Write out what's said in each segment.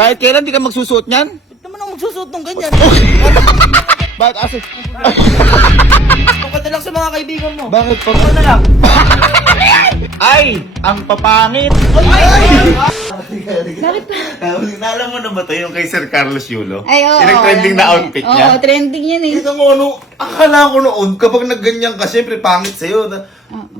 Kahit kailan di ka magsusuot niyan? Ba't naman ako magsusuot ng ganyan? Bakit asa? Pagkata lang sa mga kaibigan mo. Bakit pag... Ano na lang? Ay! Ang papangit! Bakit pa? Naalam mo na ba ito yung kay Sir Carlos Yulo? Ay, oo. Yung trending na outfit niya? Oo, trending yan eh. Ito mo, ano, akala ko noon, kapag nagganyan ka, siyempre pangit sa'yo.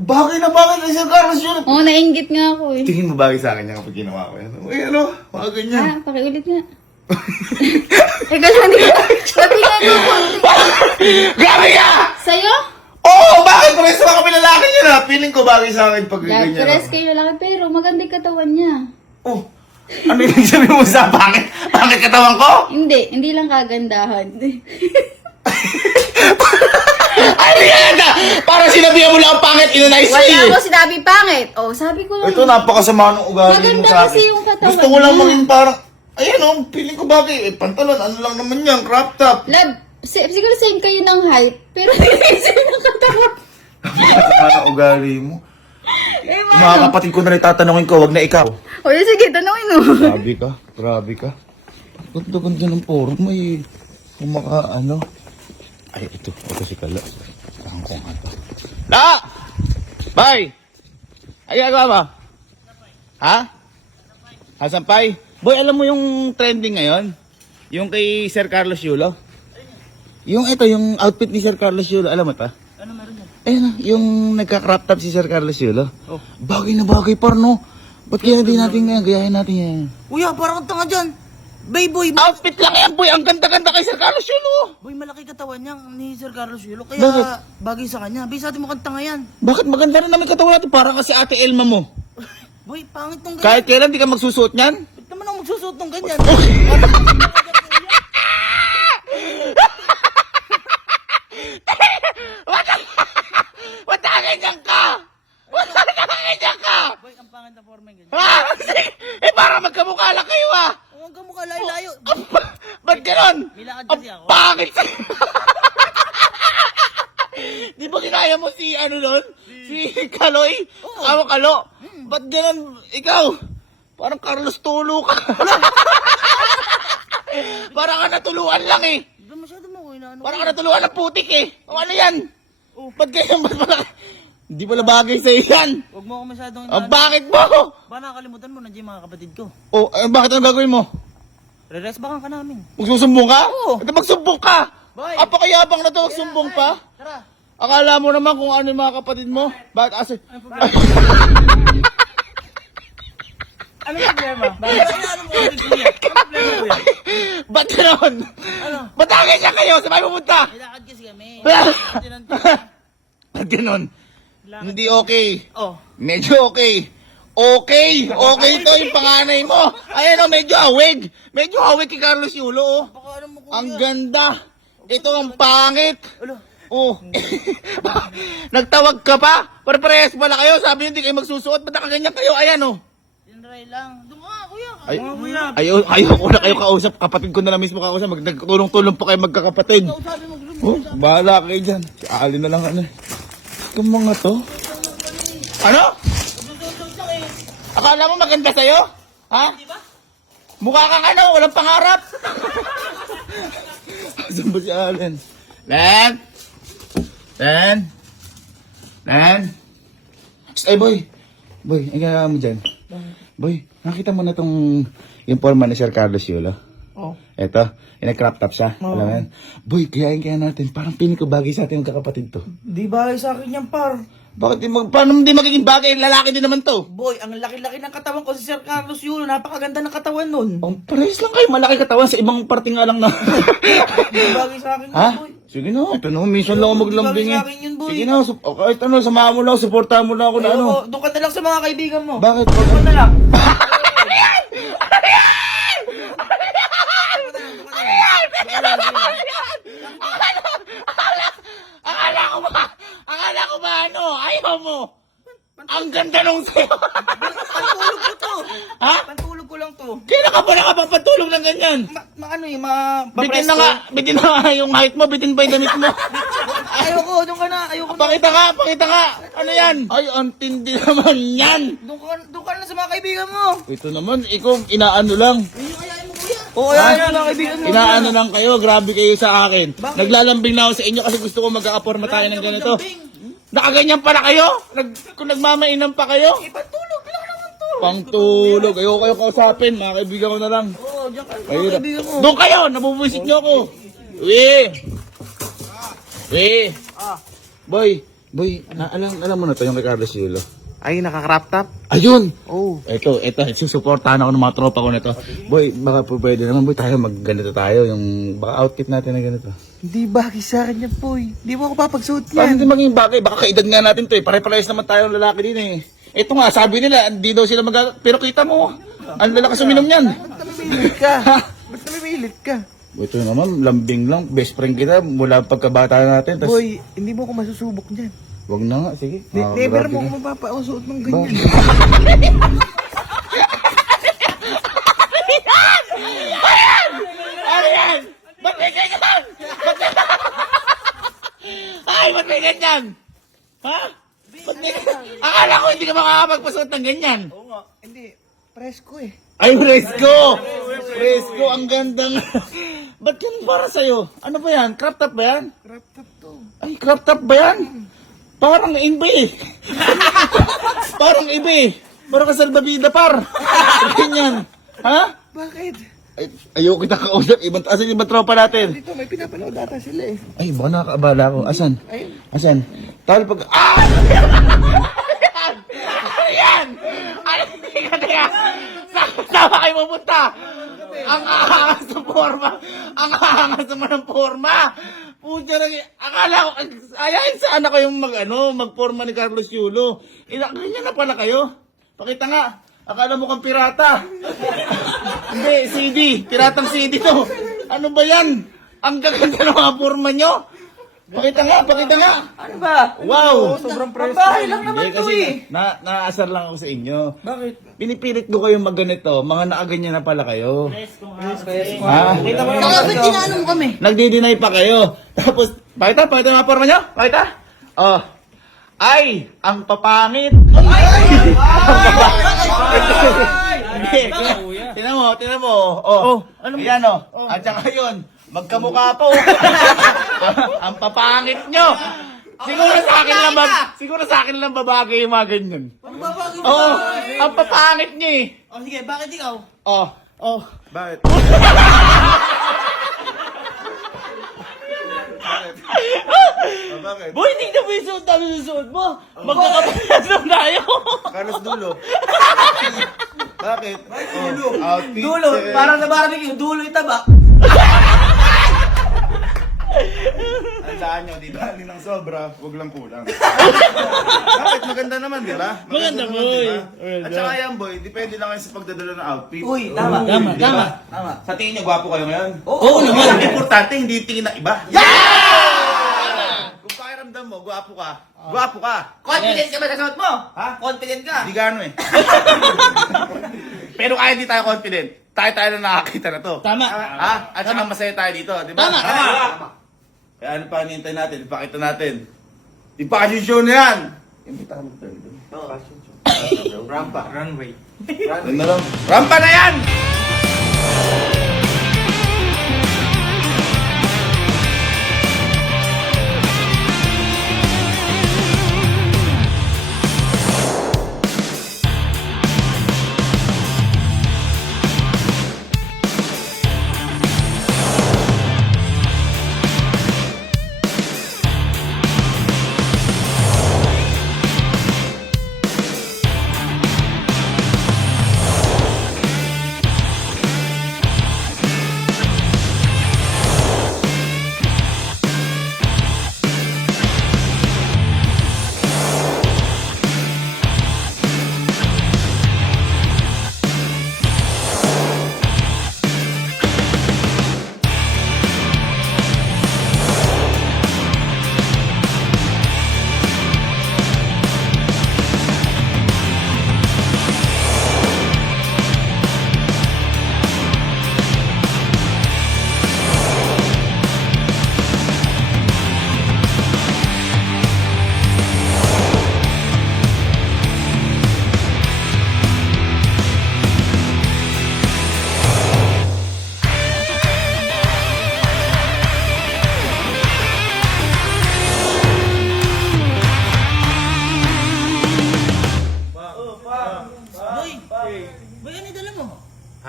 Bagay na bagay kay Sir Carlos Yulo. Oo, nainggit nga ako eh. Tingin mo bagay sa akin yan kapag ginawa ko yan? Uy, ano, mga ganyan. Ah, pakiulit nga. Ikaw lang din. Sabi nga ko. Grabe ka! Sa'yo? Oo, bakit? Pares sa mga kami lalaki niya na. Feeling ko bagay sa akin pag ganyan. Pares kayo lalaki pero maganda yung katawan niya. Oh, ano yung sabi mo sa pangit? Pangit katawan ko? Hindi lang kagandahan. Ay, hindi ka! Para sinabihan mo lang ang pangit, inanice Wala eh. ko sinabi pangit. Oh, sabi ko lang. Ito, napakasama ng ugali mo Maganda sa akin. kasi yung katawan Gusto ko lang niya. maging parang, ayan oh, feeling ko bagay. Eh, pantalon, ano lang naman yan, crop top. Love, siguro same kayo ng height, pero hindi same ng katawan. Napakasama ng ugali mo. Eh, Mga kapatid ko na rin tatanungin ko, wag na ikaw. O, sige, tanongin mo. Grabe ka, grabe ka. Ganda-ganda ng poro, may kumaka, ano. Ay, ito si Kala. Parang kung ano. La! Bay! Ay, gagawa ba? Ha? Sampay? Boy, alam mo yung trending ngayon? Yung kay Sir Carlos Yulo? Yung ito, yung outfit ni Sir Carlos Yulo, alam mo pa? Ano meron yan? Ayun na, yung nagka-crop top si Sir Carlos Yulo. Oh. Bagay na bagay, parno. Ba't kaya hindi natin ngayon, gayahin natin yan? Kuya, parang kang tanga dyan. Boy. Outfit lang yan, boy. Ang ganda-ganda kay Sir Carlos Yulo. Boy, malaki katawan niya ni Sir Carlos Yulo. Kaya Bakit? bagay sa kanya. Boy, sa atin mo kang tanga yan. Bakit maganda rin namin katawan natin? Parang kasi Ate Elma mo. Boy, pangit tong ganyan. Kahit kailan di ka magsusuot niyan? Ba't naman ako magsusuot ng ganyan? Ba't ganyan ka? Ba't ganyan ka? Boy, ang pangit na forma yung ganyan. Ha? Eh, para magkamukha lang kayo ah. Huwag ka mukha layo-layo. Ba't ganon? May lakad Ang kasi ako. pangit sa'yo. Di ba ginaya mo si ano nun? Si Kaloy? Oo. Awa Kalo? Ba't ganon? Ikaw? Parang Carlos Tulo ka. Parang ka natuluan lang eh. Di ba masyado mo ko inaano? Parang ka natuluan ng putik eh. O ano yan? Oh. Ba't ganyan? Ba't pala? Hindi pala bagay sa'yo yan. Huwag mo ako masyadong Ah, inaano. bakit mo? Ba nakakalimutan mo, nandiyan yung mga kapatid ko. Oh, bakit ang gagawin mo? Re-rest bakan ka namin. Magsusumbong ka? Oo. Ito magsumbong ka! Boy. Apakayabang na to, magsumbong pa? Tara. Akala mo naman kung ano yung mga kapatid mo? Bakit asa? Ano yung problema? Bakit? Ano mo ulit kuya? Ano problema kuya? Ba't gano'n? Ano? Ba't niya kayo? Saan kayo pumunta? May lakad kasi kami. Ba't gano'n? Hindi okay. Oh. Medyo okay. Okay! Okay to yung panganay mo. Ayan o, medyo awig. Medyo awig kay Carlos Yulo. Oh. Baka ano mo kuya? Ang ganda. Ito ang pangit. Ulo. Oh. Nagtawag ka pa? Pare-parehas pala kayo. Sabi niyo hindi kayo magsusuot. Ba't nakaganyan kayo? Ayan oh. Tinry lang. Doon ka kuya. Ay, Kuya. ayaw ko na kayo kausap. Kapatid ko na lang mismo kausap. Nagtulong-tulong pa kayo magkakapatid. Sabi mo gulo mo. Oh, bahala kayo dyan. Si Ali na lang ano. Itong mga to. Ano? Akala mo maganda sa'yo? Ha? Mukha kang ano, walang pangarap. Saan ba si Allen? Len? Len? Len? Ay, boy. Boy, ang ginagawa mo dyan? Boy, nakita mo na tong yung forma ni Sir Carlos Yulo? Oh. Eto, yung crop top siya. Alam mo yan? Boy, kaya natin. Parang piling ko bagay sa atin yung kakapatid to. Di bagay sa akin yan par. Bakit paano hindi magiging bagay? Lalaki din naman to. Boy, ang laki-laki ng katawan ko si Sir Carlos Yulo. Napakaganda ng katawan nun. Ang pares lang kayo. Malaki katawan sa ibang parte nga lang na. Di bagay sa akin Ha? yun, boy. Sige na. Ito na. Minsan lang ako maglambing Bagay eh. sa akin yun, boy. Sige na. Kahit ano, samahan mo lang. Supportahan mo lang ako na ano. Ayoko, doon ka na lang sa mga kaibigan mo. Bakit? Doon ka na lang. Akala ko ba ano? Ayaw mo. Ang ganda nung sa'yo. Pantulog ko to. Ha? Pantulog ko lang to. Kailan ka ba nakapapatulog ng ganyan? Ano eh, Bitin na nga. Bitin na nga yung height mo. Bitin pa yung damit mo. Ayoko, doon ka na. Ayoko na. Pakita ka. Pakita ka. Ano yan? Ay, ang tindi naman yan. Doon ka na sa mga kaibigan mo. Ito naman, ikaw inaano lang. Ayaw mo Oo, Ha? yan lang, kaibigan mo. Inaano lang kayo, grabe kayo sa akin. Naglalambing na ako sa inyo kasi gusto ko mag-a-aporma tayo ng ganito. Nakaganyan pala kayo? Kung nagmamainom pa kayo? Ipatulog lang naman to. Pangtulog. Ayoko kayo kausapin, mga kaibigan ko na lang. Oo, diyan ka. Ayun. Kaibigan mo. Doon kayo, nabubuisit nyo ako. Uy, boy, alam mo na to yung kay Carlos Yulo. Ay, naka-crop top? Ayun! Oo. Ito, susuportahan ako ng mga tropa ko nito. Boy, baka po pwede naman, boy, tayo ganito tayo, yung baka outfit natin na ganito. Hindi bagay sa akin yan, boy. Hindi mo ako papagsuot Paano yan. hindi maging bagay? Baka kaedad nga natin to eh. Pare-parehas naman tayong lalaki din eh. Ito nga, sabi nila, hindi daw sila pero kita mo, ang lalakas uminom yan. Ba't namimilit ka? Ba't namimilit ka? Ito naman, lambing lang, best friend kita mula pagkabata natin. Tas, Boy, hindi mo ako masusubok niyan. wag na nga, sige. Never grabe mo ka. ako mapapausuot ng ganyan. Ano yan? Ba't may ganyan? Ba't may ganyan? Ha? Ba't may ganyan? Akala ko hindi ka makakapagpasuot ng ganyan. Oo nga. Hindi, presko eh. Ay, Fresco! Fresco, ang gandang... Ba't yan para sa'yo? Ano ba yan? Crop top ba yan? Crop top to. Ay, crop top ba yan? Parang iba eh. Parang iba eh. Parang kasalbabida par. Ganyan. Ha? Bakit? Ay, ayoko kita kausap. Asan yung ibang tropa natin? Dito, may pinapanood ata sila eh. Ay, baka nakakaabala ako. Asan? Ayun. Asan? Tawal pag... Ah! Ano yan? Ano yan? Saan kayo pupunta? Ang aangas ng forma. Ang aangas naman ng forma. Pucha lang. Akala ko, ayahin saan ako yung magforma ni Carlos Yulo. Ganyan na pala kayo. Pakita nga. Akala mo kang pirata. Hindi, CD. Piratang CD to. Ano ba yan? Ang gaganda ng mga forma nyo. Pakita nga, pakita nga. Ano ba? Wow! Sobrang presko. Bahay lang naman Hindi, to kasi eh. naasar lang ako sa inyo. Bakit? Pinipilit ko kayong magganito, mga nakaganyan na pala kayo. Ha? Kita mo Saka ba't tinaano mo kami? Nagdi-deny pa kayo. Tapos, pakita mga forma nyo? Pakita? Oh. Ay, ang papangit. Hindi, tinan mo. Oh, ano yan oh. At saka yun, magkamukha po. Ang papangit nyo. Siguro sa akin lang babagay yung mga ganyan. Oh, ang papangit nyo eh. Oh, sige, bakit ikaw? Oh. Bakit? Bakit? Boy, tingnan mo yung suot namin yung suot mo. Magkakapagyan lang tayo. Carlos Dulo. Bakit? Dulo. Outfit. Dulo, parang sa barbecue, dulo itaba. Tandaan nyo, di ba? Ng sobra, huwag lang kulang. Bakit? Maganda naman, di ba? Maganda, naman, boy. di ba? At saka yan, boy, depende lang yan sa pagdadala ng outfit. Uy, tama. Di ba? Tama. Sa tingin nyo, gwapo kayo ngayon? Oo naman. Ang importante, hindi tingin na iba. Kung pakiramdam mo, gwapo ka. Gwapo ka. Confident ka ba sa suot mo? Ha? Confident ka? Hindi gano eh. Pero kahit hindi tayo confident, tayo na nakakita na to. Tama. Ha? At saka masaya tayo dito, di ba? Tama. Kaya ano pa hinihintay natin? Ipakita natin. Ipassion show na yan! Imbita ka mag-turn doon. Fashion show. Rampa. Runway. Rampa na yan!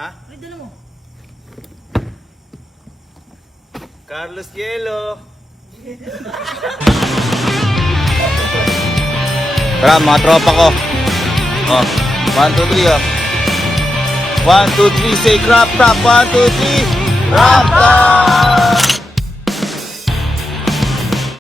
Ha? Ay, dala mo. Carlos Yelo. Tara, mga tropa ko. Oh, 1, 2, 3, oh. 1, 2, 3, say crap, crap. 1, 2, 3, crap, crap!